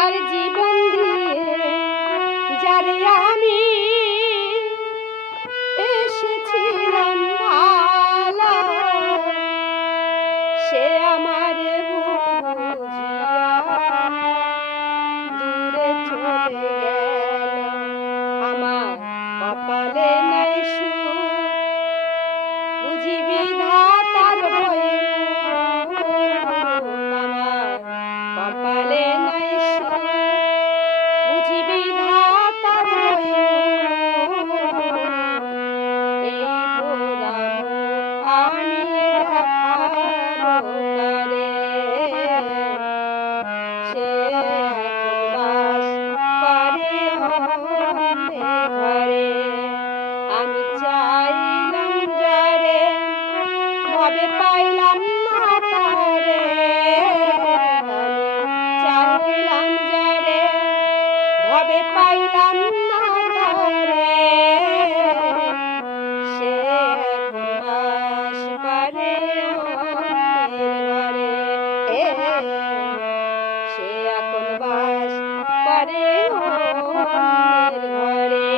আর জীবন দিয়ে যারে আমি এসেছিলাম ভালো, সে আমার বুঝিয়া দূরে চলে গেল। আমার কপালে নাই সুখ, বুঝি বিধাতার ভয়ে আমার কপালে নাই সুখ, বুঝি বিধাতার ভয়ে এই পোড়াম আমি দেখাবো কারে। সে এখন বাস করে অন্যের ঘরে। আমি চাইলাম যারে, ভবে পাইলাম না তারে। আমি চাইলাম যারে, ভবে পাইলাম না তারে। সে এখন বাস করে অন্যের ঘরে। সে এখন বাস করে অন্যের ঘরে।